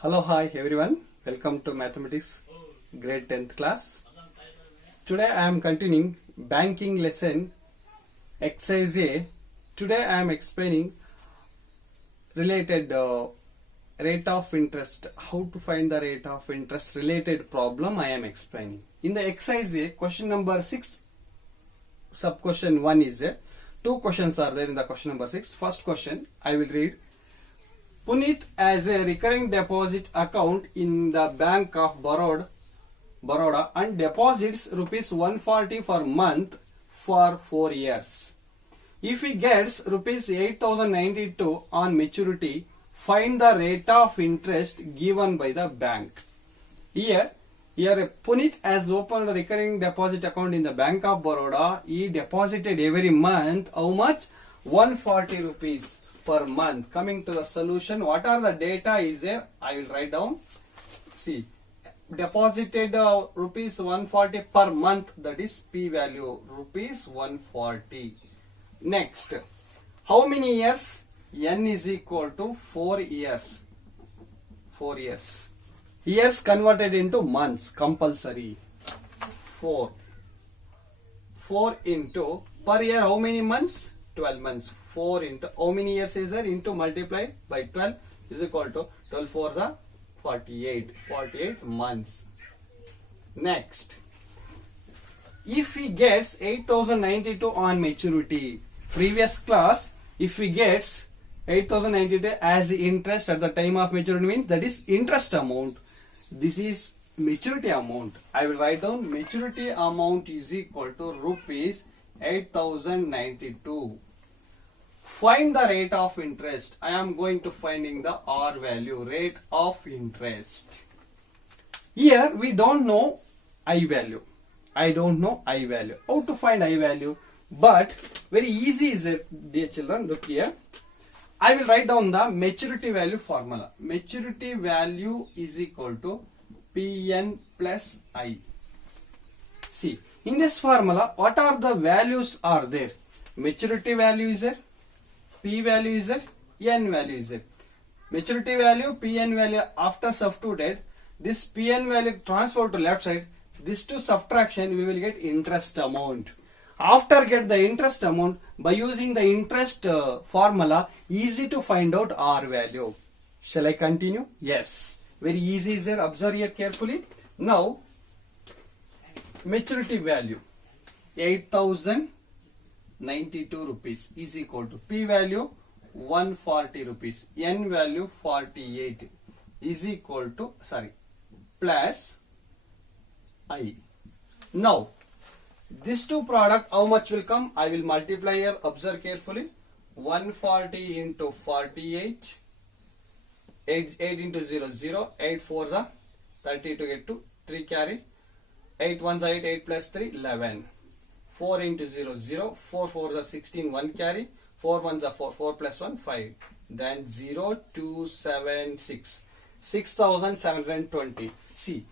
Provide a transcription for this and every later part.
Hello, hi everyone. Welcome to Mathematics grade 10th class. Today I am continuing banking lesson exercise A. Today I am explaining related rate of interest. How to find the rate of interest related problem I am explaining. In the exercise A, question number 6, sub question 1 is there. Two questions are there in the question number 6. First question I will read. Puneet has a recurring deposit account in the Bank of Baroda and deposits rupees 140 per month for 4 years. If he gets rupees 8092 on maturity, find the rate of interest given by the bank. Here Puneet has opened a recurring deposit account in the Bank of Baroda. He deposited every month how much? 140 rupees per month. Coming to the solution, what are the data is there? I will write down. See, deposited rupees 140 per month, that is P value, rupees 140. Next, how many years? N is equal to 4 years. 4 years. Years converted into months, compulsory. 4 into, per year how many months? 12 months. 4 into, how many years is there? Into multiply by 12 is equal to 12 4 is 48. 48 months. Next, if he gets 8092 on maturity, previous class, if he gets 8092 as the interest at the time of maturity means that is interest amount. This is maturity amount. I will write down maturity amount is equal to rupees 8092. Find the rate of interest. I am going to finding the R value, rate of interest. Here we don't know I value. I don't know I value. How to find I value? But very easy is it, dear children. Look here. I will write down the maturity value formula. Maturity value is equal to Pn plus I. See, in this formula, what are the values are there? Maturity value is there. P value is there, N value is there. Maturity value, Pn value after substituted, this Pn value transfer to left side, this to subtraction we will get interest amount. After get the interest amount, by using the interest formula, easy to find out R value. Shall I continue? Yes. Very easy is there, observe here carefully. Now, maturity value, 8092 rupees is equal to P value 140 rupees, N value 48 is equal to, plus I. Now, these two product how much will come? I will multiply here, observe carefully. 140 into 48, 8 into 0, 0, 8 4s are 30 to get to 3 carry, 8 1s are 8, 8 plus 3, 11. 4 into 0, 0, 4 4s are 16, 1 carry, 4 1s are 4, 4 plus 1, 5. Then 0, 2, 7, 6. 6720. See,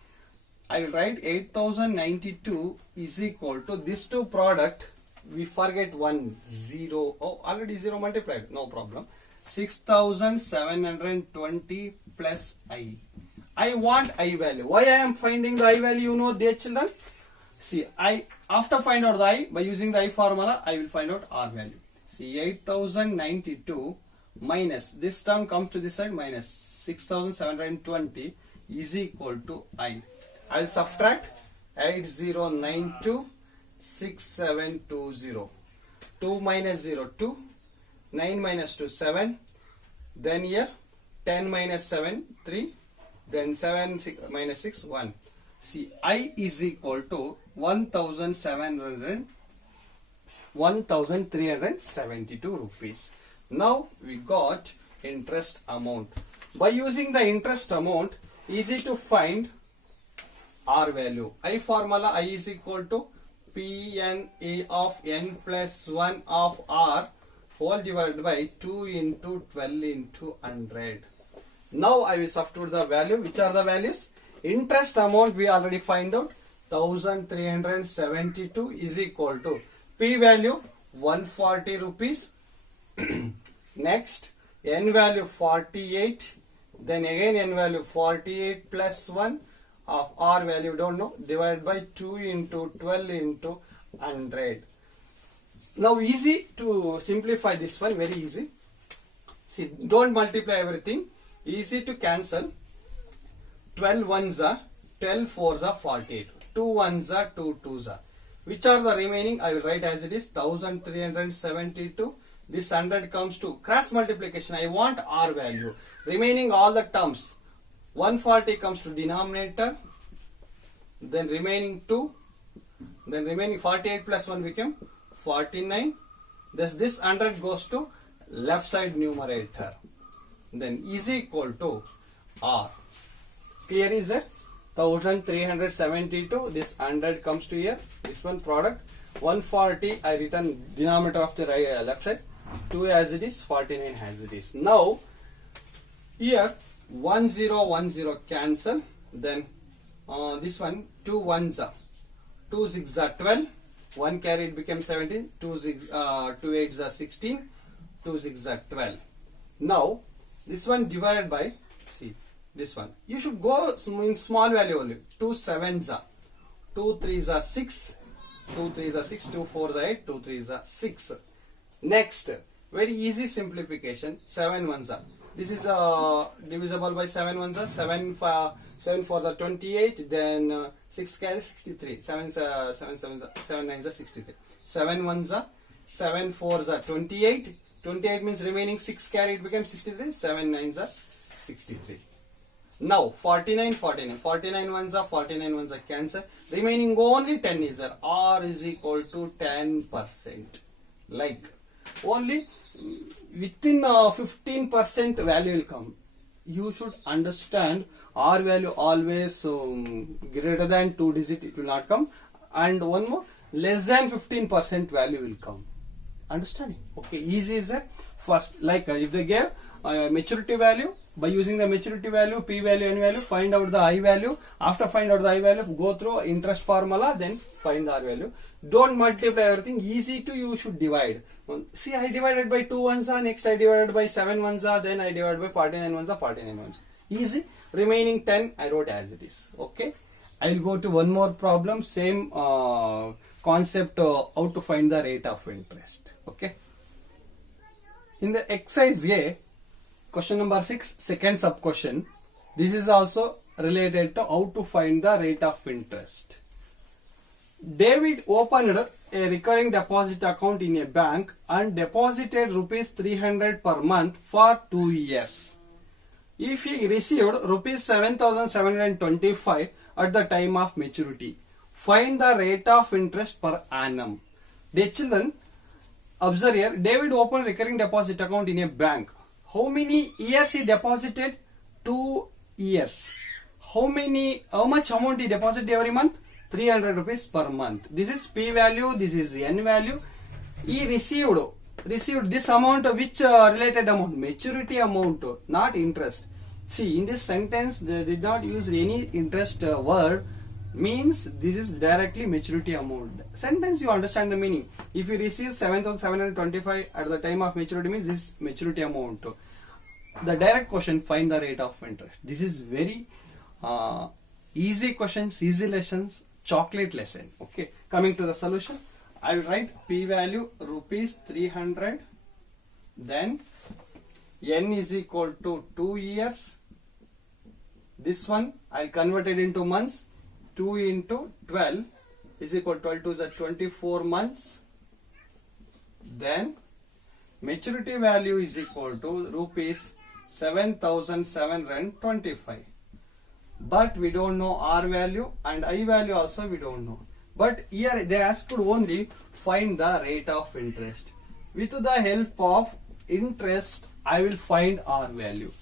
I will write 8092 is equal to this two product. We forget 1, 0. Oh, already 0 multiplied. No problem. 6720 plus I. I want I value. Why I am finding the I value? You know, dear children. See, after find out the I, by using the I formula, I will find out R value. See, 8092 minus, this term comes to this side, minus 6720 is equal to I. I will subtract 8092, 6720. 2 minus 0, 2. 9 minus 2, 7. Then here, 10 minus 7, 3. Then 7 minus 6, 1. See, I is equal to 1372 rupees. Now we got interest amount. By using the interest amount, easy to find R value. I formula, I is equal to Pn A of N plus 1 of R whole divided by 2 into 12 into 100. Now I will substitute the value. Which are the values? Interest amount we already find out, 1372 is equal to P value 140 rupees. Next, N value 48, Then again n value 48 plus 1 of r value don't know, divided by 2 into 12 into 100. Now easy to simplify this one, very easy. See, don't multiply everything, easy to cancel. 12 ones are 12 fours are 48, 2 ones are 2 twos are. Which are the remaining? I will write as it is 1372. This 100 comes to cross multiplication. I want r value. Remaining all the terms. 140 comes to denominator. Then remaining 2. Then remaining 48 plus 1 became 49. Thus this 100 goes to left side numerator. Then is equal to r. Clear is it? 1372. This 100 comes to here. This one product. 140 I written denominator of the left side. 2 as it is, 49 as it is. Now here 1010 cancel. Then this one 2 ones are 2 6 are 12. 1 carry it became 17. 2 8s are 16. 2 6 are 12. Now this one divided by, see this one. You should go in small value only. 2 7s are 2 3s are 6. 2 3s are 6. 2 4s are 8. 2 3s are 6. Next, very easy simplification. 7 ones are. This is divisible by 7 ones are. 7 4s are 28. Then 6 carry 63. 7 9s are 63. 7 ones are. 7 4s are 28. 28 means remaining 6 carry it became 63. 7 9s are 63. Now 49 49 ones are 49 ones are cancel. Remaining only 10 is there. R is equal to 10%. Like only within 15% value will come. You should understand R value always greater than 2 digit it will not come, and one more, less than 15% value will come. Understanding? Okay, easy is that. First, like if they gave maturity value, by using the maturity value, p value, n value, find out the I value. After find out the I value, go through interest formula, then find the R value. Don't multiply everything. Easy to, you should divide. See, I divided by 2 ones are, next I divided by 7 ones are, then I divided by 49 ones are, 49 ones. Easy. Remaining 10 I wrote as it is. Okay. I will go to one more problem. Same concept, how to find the rate of interest. Okay. In the exercise A, question number 6, second sub question. This is also related to how to find the rate of interest. David opened a recurring deposit account in a bank and deposited rupees 300 per month for 2 years. If he received rupees 7,725 at the time of maturity, find the rate of interest per annum. Dear children, observe here, David opened recurring deposit account in a bank. How many years he deposited? 2 years. How much amount he deposited every month? 300 rupees per month. This is P value, this is N value. He received this amount, which related amount? Maturity amount, not interest. See, in this sentence they did not use any interest word, means this is directly maturity amount. Sentence you understand the meaning. If you receive 7,725 at the time of maturity, means this maturity amount. The direct question, find the rate of interest. This is very easy questions, easy lessons, chocolate lesson. Okay, coming to the solution, I will write P value rupees 300, then N is equal to 2 years. This one I'll convert it into months. 2 into 12 is equal to 12 to the 24 months. Then maturity value is equal to rupees 7,725. But we don't know R value, and I value also we don't know. But here they asked only find the rate of interest. With the help of interest, I will find R value.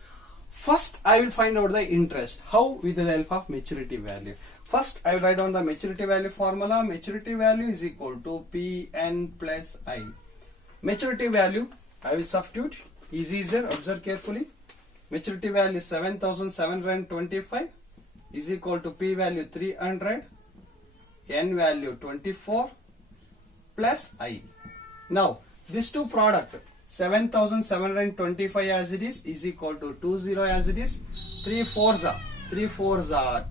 First, I will find out the interest. How? With the help of maturity value. First, I will write down the maturity value formula. Maturity value is equal to Pn plus I. Maturity value, I will substitute. Easier, observe carefully. Maturity value 7,725 is equal to P value 300, N value 24 plus I. Now, these two product, 7,725 as it is equal to 20 as it is. 3 fours are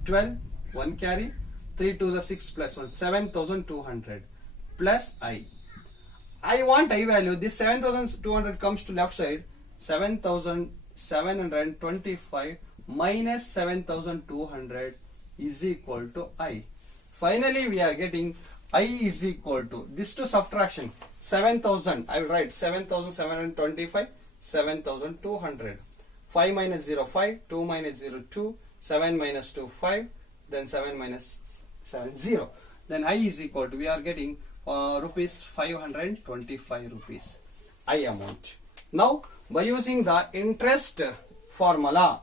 12, 1 carry, 3 twos are 6 plus 1, 7,200 plus I. I want I value. This 7,200 comes to left side. 7,725 minus 7,200 is equal to I. Finally, we are getting I is equal to this to subtraction 7,000. I will write 7,725, 7,200. 5 minus 0, 5. 2 minus 0, 2. 7 minus 2, 5. Then 7 minus 7, 0. Then I is equal to, we are getting rupees 525 rupees I amount. Now, by using the interest formula,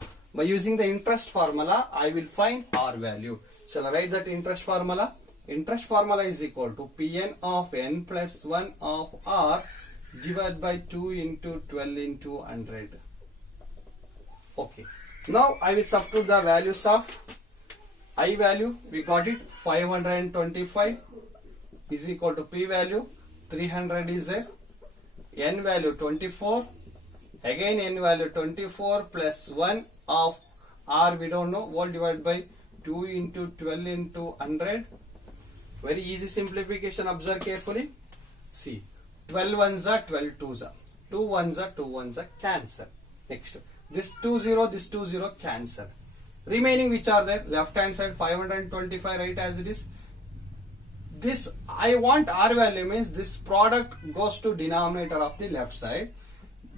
I will find R value. Shall I write that interest formula? Interest formula is equal to Pn of n plus 1 of R divided by 2 into 12 into 100. Okay. Now I will substitute the values of I value. We got it 525 is equal to P value 300 is there. N value 24. Again n value 24 plus 1 of R we don't know. All divided by 2 into 12 into 100. Very easy simplification. Observe carefully. See, 12 ones are 12 twos are. 2 ones are 2 ones are cancel. Next, this 20, this 20 cancel. Remaining which are there? Left hand side 525 right as it is. This I want R value means this product goes to denominator of the left side.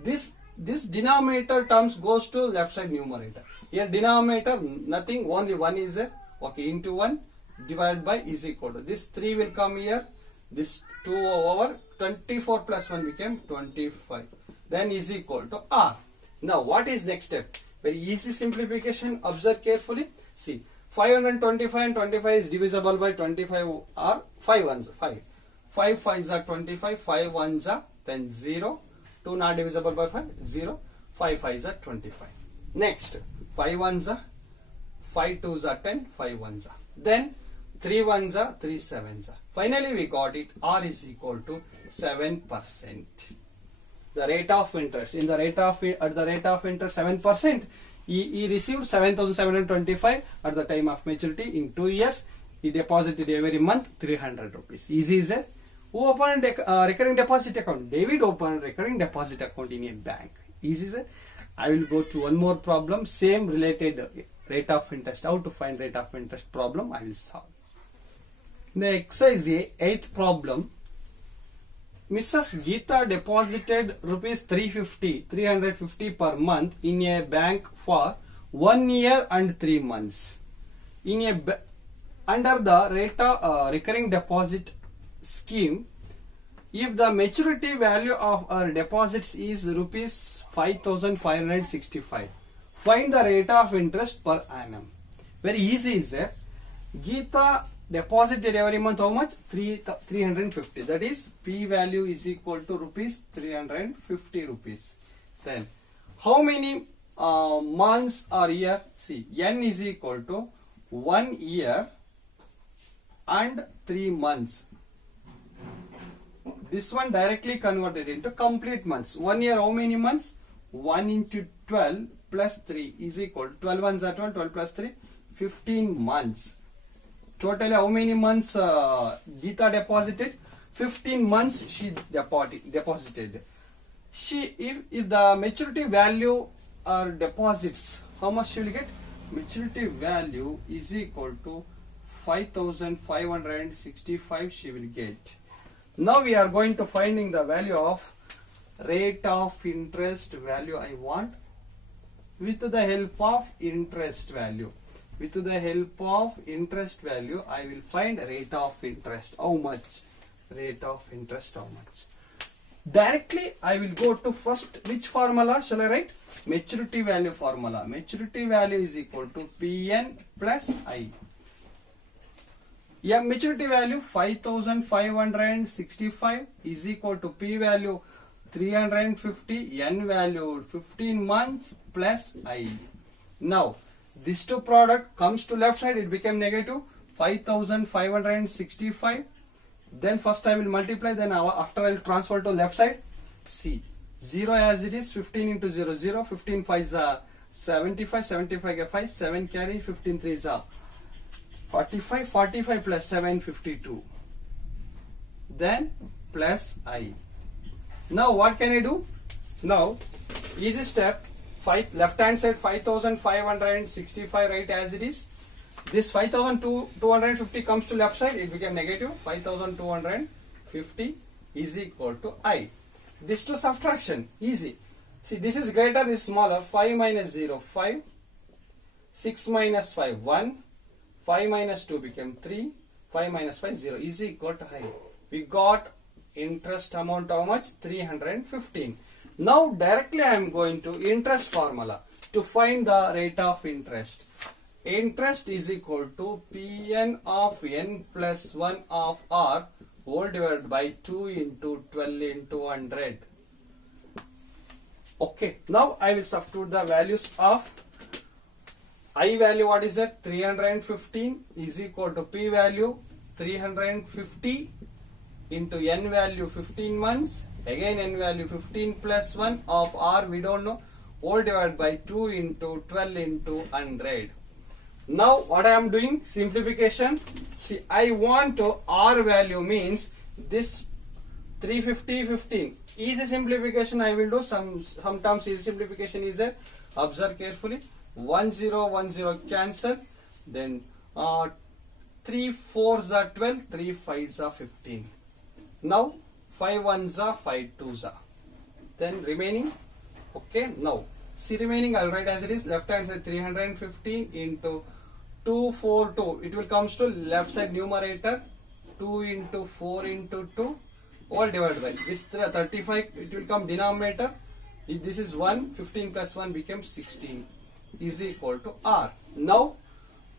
This denominator terms goes to left side numerator. Here denominator nothing, only 1 is there. Okay, into 1 divided by is equal to this 3 will come here. This 2 over 24 plus 1 became 25. Then is equal to R. Now what is next step? Very easy simplification. Observe carefully. See, 525 and 25 is divisible by 25 or 5 ones 5. 5 5s are 25, 5 ones are then 0. 2 not divisible by 5, 0. 5 5s are 25. Next, 5 ones are 5 2s are 10, 5 ones are. Then 3 ones are 3 sevens are. Finally we got it. R is equal to 7%. The rate of interest at the rate of interest 7%. He received 7,725 at the time of maturity. In 2 years, he deposited every month 300 rupees. Easy is it? Who opened a recurring deposit account? David opened recurring deposit account in a bank. Easy is it? I will go to one more problem. Same related rate of interest. How to find rate of interest problem I will solve. In the exercise A, 8th problem. Mrs. Geeta deposited rupees 350 per month in a bank for 1 year and 3 months. Under the rate of recurring deposit scheme, if the maturity value of our deposits is rupees 5,565, find the rate of interest per annum. Very easy is there. Geeta deposited every month how much? 350. That is P value is equal to rupees 350 rupees. Then how many months are here? See, N is equal to 1 year and 3 months. This one directly converted into complete months. 1 year how many months? 1 into 12 plus 3 is equal to 12 ones are 12, 12 plus 3, 15 months. Totally how many months Geeta deposited? 15 months she deposited. If the maturity value or deposits, how much she will get? Maturity value is equal to 5,565 she will get. Now we are going to finding the value of rate of interest value I want with the help of interest value. With the help of interest value, I will find rate of interest. How much? Rate of interest how much? Directly, I will go to first, which formula shall I write? Maturity value formula. Maturity value is equal to Pn plus I. Yeah, maturity value 5,565 is equal to P value 350, N value 15 months plus I. Now, this two product comes to left side, it became negative 5,565. Then first I will multiply, then after I will transfer to left side. See, 0 as it is, 15 into 0, 0, 15 5s are 75, 75 get 5, 7 carry, 15 3s are 45, 45 plus 7, 52. Then plus I. Now what can I do? Now, easy step, left hand side 5565 right as it is. This 5250 comes to left side, it became negative. 5250 is equal to I. This to subtraction, easy. See, this is greater, this is smaller. 5 minus 0, 5. 6 minus 5, 1. 5 minus 2 became 3. 5 minus 5, 0 is equal to I. We got interest amount how much? 315. Now directly I am going to interest formula to find the rate of interest. Interest is equal to Pn of n plus 1 of r whole divided by 2 into 12 into 100. Okay, now I will substitute the values of I value. What is that? 315 is equal to P value 350 into n value 15 months. Again n value 15 plus 1 of r we don't know, whole divided by 2 into 12 into 100. Now what I am doing? Simplification. See, I want to r value means this 350 15. Easy simplification I will do. Sometimes easy simplification is there. Observe carefully. 1 0 1 0 cancel. Then 3 4s are 12. 3 5s are 15. Now 5 1s are 5 2s are. Then remaining. Okay. Now see remaining. I'll write as it is. Left hand side 315 into 242. It will comes to left side numerator 2 into 4 into 2 all divided by this 35. It will come denominator. If this is 1, 15 plus 1 becomes 16 is equal to r. Now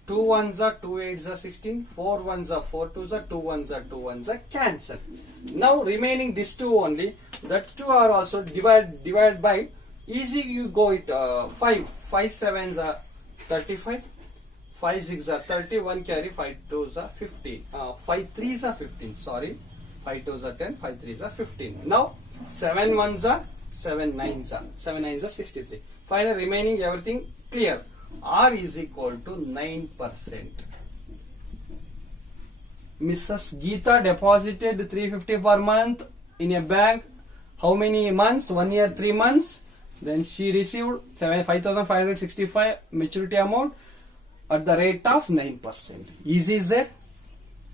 2 1s are 2 8s are 16. 4 1s are 4 2s are 2 1s are 2 1s are cancel. Now remaining these two only. That two are also divide by. Easy you go it 5 7s are 35. 5 6 are 30, 1 carry, 5 2s are 15, 5 3s are 15, sorry, 5 2s are 10, 5 3s are 15. Now 7 1s are 7 9s are 7 9s are 63. Final remaining everything clear. R is equal to 9%. Mrs. Geeta deposited 350 per month in a bank. How many months? 1 year 3 months. Then she received 5565 maturity amount at the rate of 9%. Easy is there?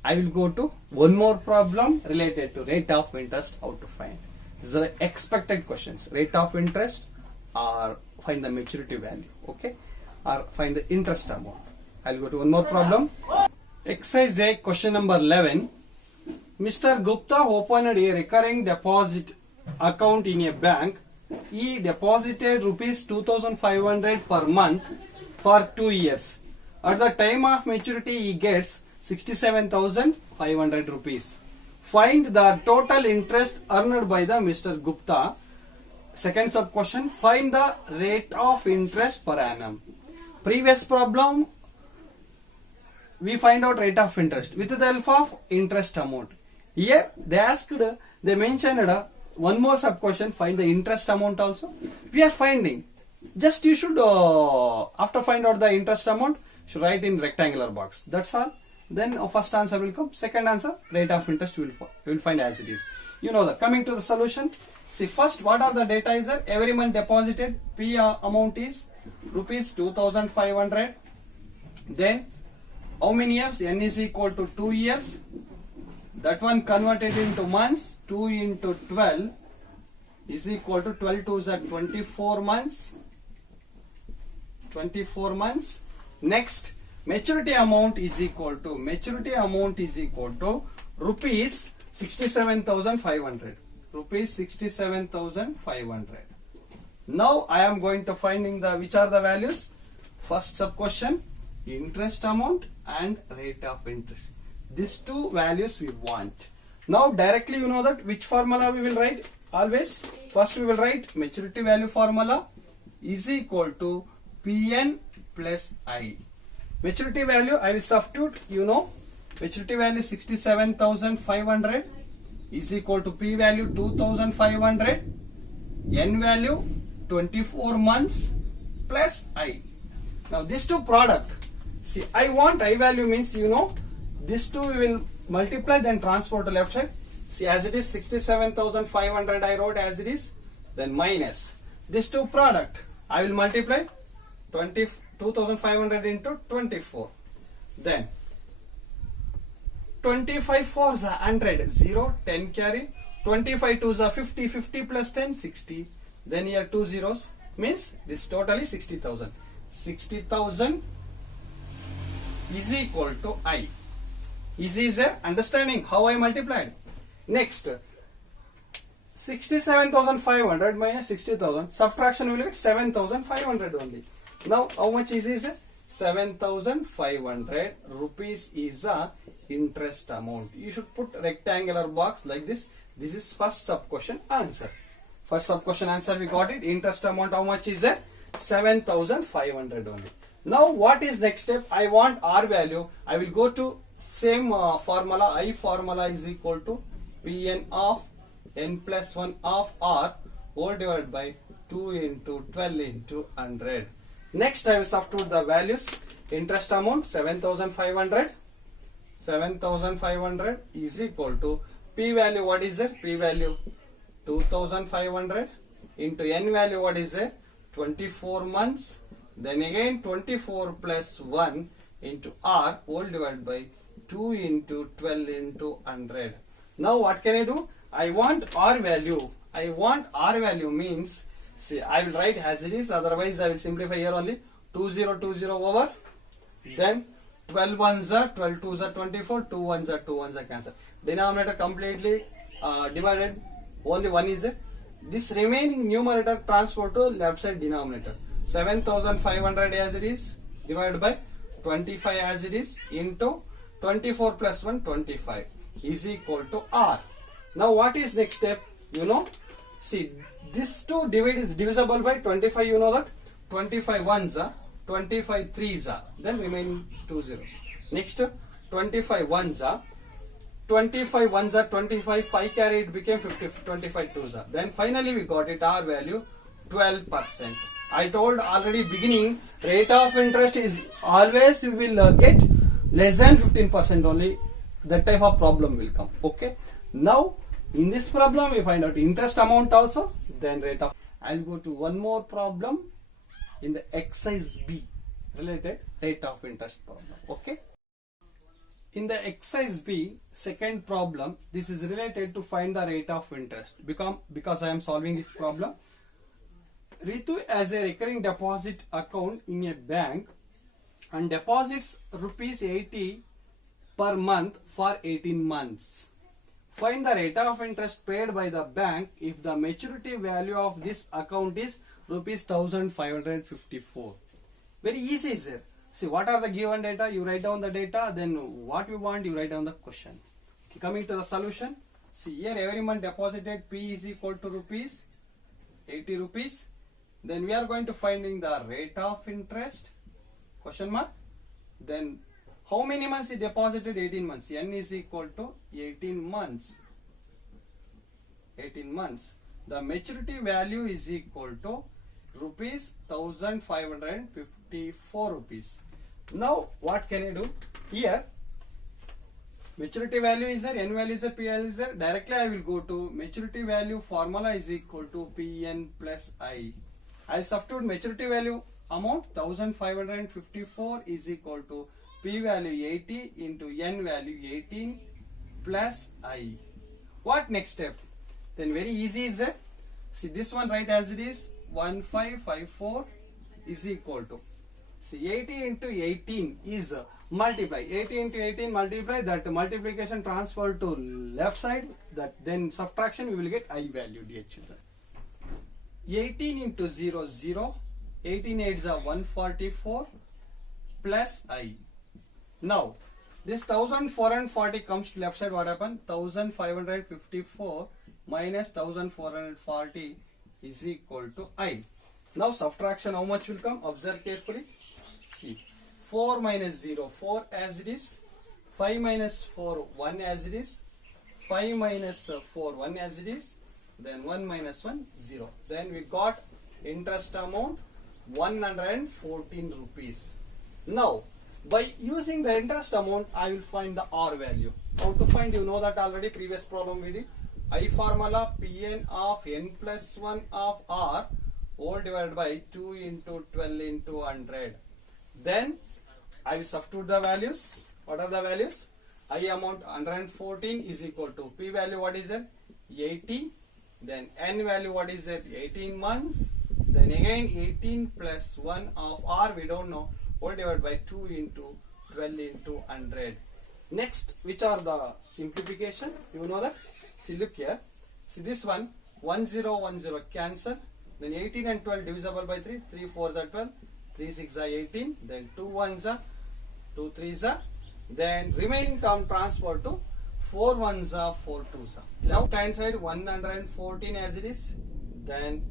I will go to one more problem related to rate of interest, how to find. These are expected questions. Rate of interest or find the maturity value. Okay? Or find the interest amount. I will go to one more problem. Exercise A, question number 11. Mr. Gupta opened a recurring deposit account in a bank. He deposited rupees 2500 per month for 2 years. At the time of maturity, he gets 67,500 rupees. Find the total interest earned by the Mr. Gupta. Second sub question, find the rate of interest per annum. Previous problem, we find out rate of interest with the help of interest amount. Here they mentioned one more sub question, find the interest amount also. We are finding. Just you should after find out the interest amount, should write in rectangular box. That's all. Then first answer will come. Second answer, rate of interest you will find as it is. You know that. Coming to the solution. See first what are the data is there? Every month deposited P amount is rupees 2500. Then how many years? N is equal to 2 years. That one converted into months. 2 into 12 is equal to 12 2s are 24 months. 24 months. Next, maturity amount is equal to rupees 67,500. Rupees 67,500. Now I am going to finding the which are the values. First sub question, interest amount and rate of interest. These two values we want. Now directly you know that which formula we will write. Always first we will write maturity value formula is equal to Pn plus I. Maturity value I will substitute, you know, maturity value 67,500 is equal to P value 2,500 n value 24 months plus I. Now this two product, see I want I value means this two we will multiply then transfer to left side. See as it is 67,500 I wrote as it is, then minus this two product I will multiply 22,500 into 24, then 25 4s are 100, 0, 10 carry, 25 2s are 50, 50 plus 10, 60, then here 2 zeros means this totally 60,000. 60,000 is equal to I. Is there understanding how I multiplied? Next, 67,500 minus 60,000, subtraction will get 7,500 only. Now how much is this? 7,500 rupees is a interest amount. You should put rectangular box like this. This is first sub question answer. First sub question answer we got it. Interest amount how much is it? 7,500 only. Now what is next step? I want R value. I will go to same formula. I formula is equal to Pn of n plus 1 of R whole divided by 2 into 12 into 100. Next I will substitute the values. Interest amount 7,500. 7,500 is equal to P value, what is it? P value 2,500 into N value, what is it? 24 months. Then again 24 plus 1 into R whole divided by 2 into 12 into 100. Now what can I do? I want R value. I want R value means, see I will write as it is, otherwise I will simplify here only. 2020 over, then 12 ones are 12 twos are 24, 2 ones are 2 ones are cancelled. Denominator completely divided, only 1 is it. This remaining numerator transfer to left side denominator. 7,500 as it is divided by 25 as it is into 24 plus 1 25 is equal to R. Now what is next step? See this two is divisible by 25, that 25 ones are 25 threes are, then remaining 2 zeros. Next 25 ones are 25 ones are 25, 5 carry it became 50, 25 twos are. Then finally we got it R value 12%. I told already beginning, rate of interest is always we will get less than 15% only. That type of problem will come. Okay. Now in this problem we find out interest amount also, then rate of. I'll go to one more problem in the exercise B related rate of interest problem. Okay. In the exercise B second problem, this is related to find the rate of interest. Because I am solving this problem. Ritu has a recurring deposit account in a bank and deposits rupees 80 per month for 18 months. Find the rate of interest paid by the bank if the maturity value of this account is rupees 1,554. Very easy, sir. See what are the given data, you write down the data, then what you want you write down the question. Okay, coming to the solution, see here every month deposited P is equal to rupees 80 rupees. Then we are going to finding the rate of interest, question mark. Then how many months he deposited? 18 months. N is equal to 18 months. 18 months. The maturity value is equal to rupees 1,554 rupees. Now what can I do? Here maturity value is there, N value is there, P value is there. Directly I will go to maturity value formula is equal to Pn plus I. I substitute maturity value amount 1,554 is equal to P value 80 into N value 18 plus I. What next step? Then very easy is that, see this one right as it is, 1554 is equal to, see 80 into 18 is multiply, 80 into 18 multiply, that multiplication transfer to left side, that then subtraction we will get I value, dear children. 18 into 0 0, 18 8s are 144 plus I. Now this 1440 comes to left side, what happened? 1554 minus 1440 is equal to I. Now subtraction how much will come? Observe carefully. See 4 minus 0 4 as it is, 5 minus 4 1 as it is, 5 minus 4 1 as it is, then 1 minus 1 0. Then we got interest amount 114 rupees. Now by using the interest amount I will find the R value. How to find? You know that already, previous problem we did. I formula Pn of n plus 1 of R whole divided by 2 into 12 into 100. Then I will substitute the values. What are the values? I amount 114 is equal to P value, what is it? 80. Then N value, what is it? 18 months. Then again 18 plus 1 of R, we don't know, whole divided by 2 into 12 into 100. Next, which are the simplification? You know that? See, look here. See this one, 1010 cancel. Then 18 and 12 divisible by 3. 3 4s are 12. 3 6 are 18. Then 2 1s are, 2 3s are. Then remaining term transfer to 4 1s are, 4 2s are. Left hand side 114 as it is. Then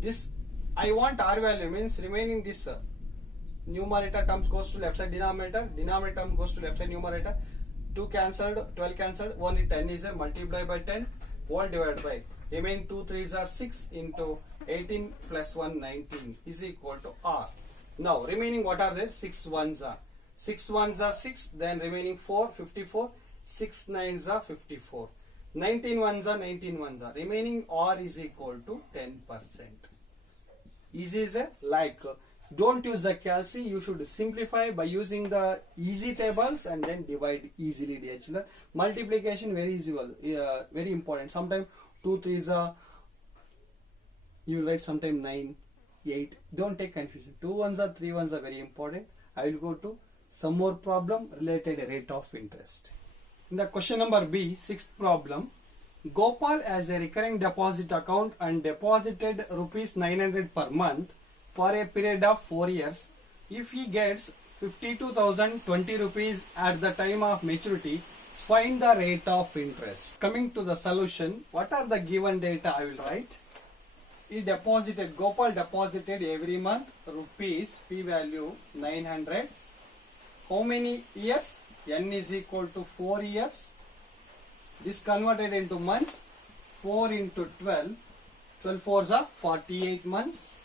this I want R value, means remaining this numerator terms goes to left side denominator. Denominator term goes to left side numerator. 2 cancelled, 12 cancelled, only 10 is multiplied by 10, whole divided by remaining 2 3s are 6 into 18 plus 1 19 is equal to R. Now remaining what are there? 6 1s are. 6 1s are 6, then remaining 4 54, 6 9s are 54, 19 1s are 19 1s are. Remaining R is equal to 10%. Easy is it? Like don't use the calci, you should simplify by using the easy tables and then divide easily. DHL multiplication very easy, very important. Sometimes 2 3s are, you write sometime 9 8. Don't take confusion. 2 1s are 3 1s are very important. I will go to some more problem related rate of interest. In the question number B, sixth problem, Gopal has a recurring deposit account and deposited rupees 900 per month for a period of 4 years. If he gets 52,020 rupees at the time of maturity, find the rate of interest. Coming to the solution, what are the given data? I will write. Gopal deposited every month rupees, P value 900. How many years? N is equal to 4 years. This converted into months, 4 into 12, 12 4s are 48 months.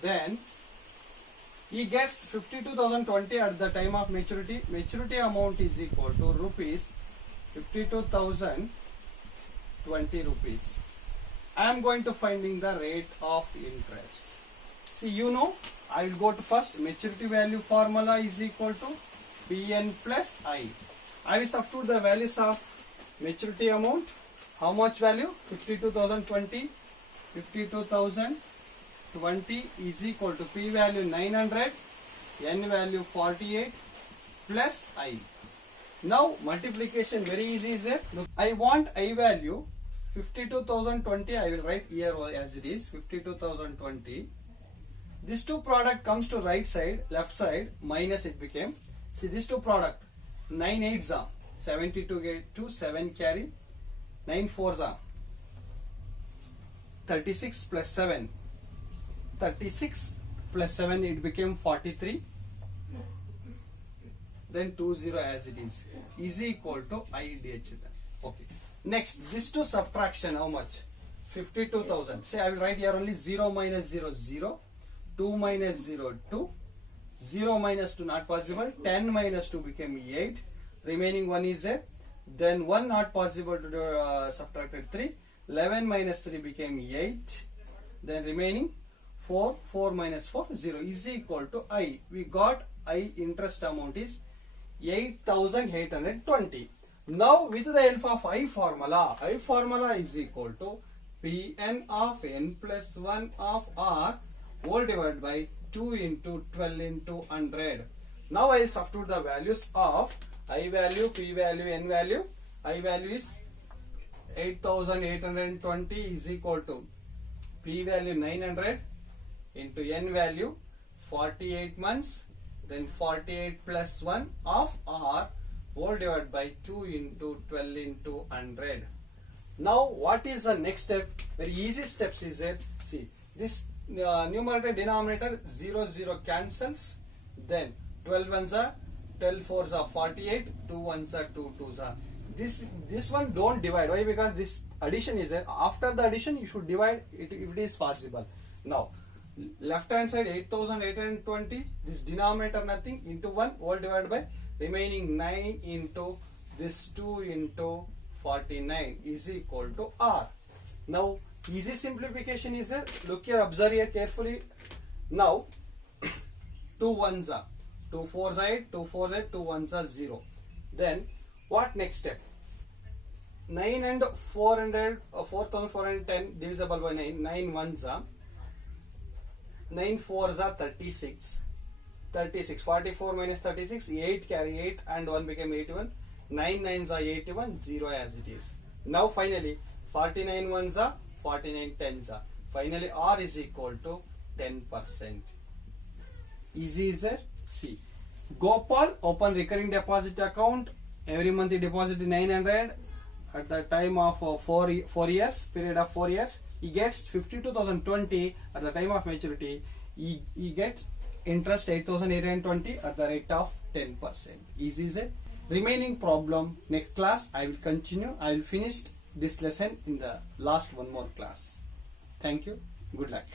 Then he gets 52,020 at the time of maturity. Maturity amount is equal to rupees 52,020 rupees. I am going to finding the rate of interest. See, you know, I will go to first maturity value formula is equal to Pn plus I. I will substitute the values of maturity amount. How much value? 52,020. 52,020 is equal to P value 900, N value 48 plus I. Now multiplication very easy is it? Look, I want I value 52,020. I will write here as it is 52,020. This two product comes to right side, left side, minus it became. See this two product, 9 8s are 72 get to 7 carry, 9 4s are 36 plus 7, 36 plus 7 it became 43. Then 20 as it is equal to IDH. Okay. Next, this two subtraction how much? 52,000. Say I will write here only 0 minus 0 0. 2 minus 0 2, 0 minus 2 not possible, 10 minus 2 became 8, remaining 1 is there, then 1 not possible to do, subtracted 3, 11 minus 3 became 8, then remaining 4, 4 minus 4 0 is equal to I. We got I interest amount is 8,820. Now with the help of I formula is equal to Pn of n plus 1 of R whole divided by 2 into 12 into 100. Now I substitute the values of I value, P value, N value. I value is 8,820 is equal to P value 900 into N value 48 months, then 48 plus 1 of R whole divided by 2 into 12 into 100. Now what is the next step? Very easy steps is it. See this numerator denominator 0 0 cancels, then 12 1s are 12 4s are 48, 2 1s are 2 2s are. This one don't divide. Why? Because this addition is there. After the addition, you should divide it if it is possible. Now, left hand side 8820. This denominator nothing into 1 all divided by remaining 9 into this 2 into 49 is equal to R. Now, easy simplification is there. Look here, observe here carefully. Now, 2 ones are 2 4s are 8, 2 4s are 8, 2 ones are 0. Then what next step? 9 and 4410 divisible by 9. 9 ones are 9 4s are 36. 36. 44 minus 36. 8 carry 8 and 1 became 81. 9 9s are 81. 0 as it is. Now finally 49 ones are 49 10s are. Finally R is equal to 10%. Easy is there? See. Gopal open recurring deposit account. Every month he deposited 900 at the time of 4 years, period of 4 years. He gets 52,020 at the time of maturity. He gets interest 8,820 at the rate of 10%. Easy is it? Remaining problem next class I will continue. I will finish this lesson in the last one more class. Thank you. Good luck.